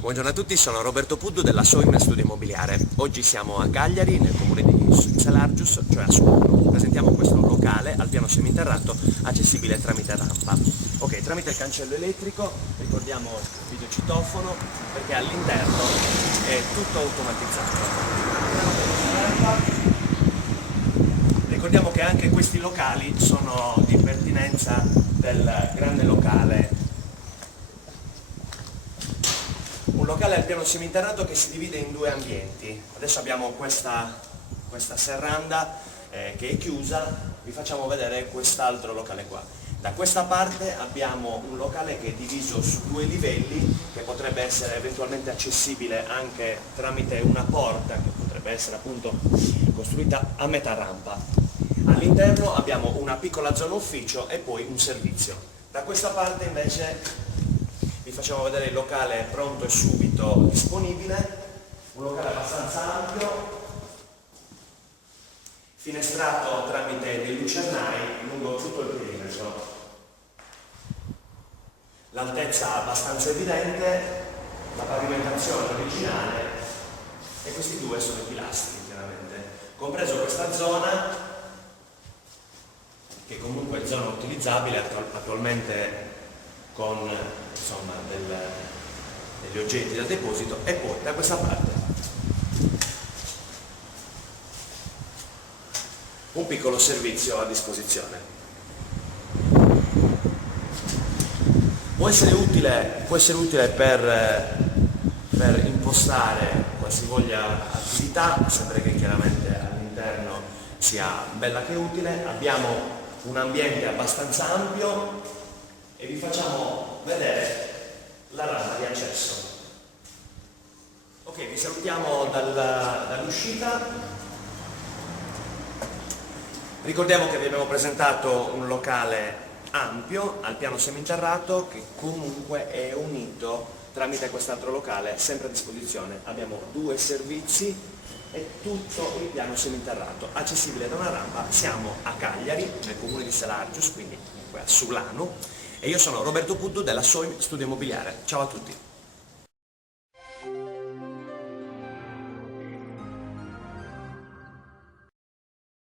Buongiorno a tutti, sono Roberto Puddu della Soim Studio Immobiliare. Oggi siamo a Cagliari, nel comune di Salargius, cioè a Sulano. Presentiamo questo locale al piano seminterrato accessibile tramite rampa. Ok, tramite il cancello elettrico, ricordiamo il videocitofono perché all'interno è tutto automatizzato. Ricordiamo che anche questi locali sono di pertinenza del grande locale. Un locale al piano seminterrato che si divide in due ambienti. Adesso abbiamo questa serranda che è chiusa, vi facciamo vedere quest'altro locale qua. Da questa parte abbiamo un locale che è diviso su due livelli, che potrebbe essere eventualmente accessibile anche tramite una porta, che potrebbe essere appunto costruita a metà rampa. All'interno abbiamo una piccola zona ufficio e poi un servizio. Da questa parte invece vi facciamo vedere il locale pronto e subito disponibile, un locale abbastanza ampio, finestrato tramite dei lucernai lungo tutto il perimetro. L'altezza abbastanza evidente, la pavimentazione originale e questi due sono i pilastri chiaramente, compreso questa zona che comunque è zona utilizzabile attualmente con insomma, degli oggetti da deposito, e poi da questa parte un piccolo servizio a disposizione. Può essere utile per impostare qualsivoglia attività, sempre che chiaramente all'interno sia bella che utile. Abbiamo un ambiente abbastanza ampio e vi facciamo vedere la rampa di accesso. Ok, vi salutiamo dall'uscita. Ricordiamo che vi abbiamo presentato un locale ampio al piano seminterrato che comunque è unito tramite quest'altro locale sempre a disposizione. Abbiamo due servizi e tutto il piano seminterrato accessibile da una rampa. Siamo a Cagliari, nel comune di Salargius, quindi comunque a Sulano. E io sono Roberto Puddu della Soim Studio Immobiliare. Ciao a tutti!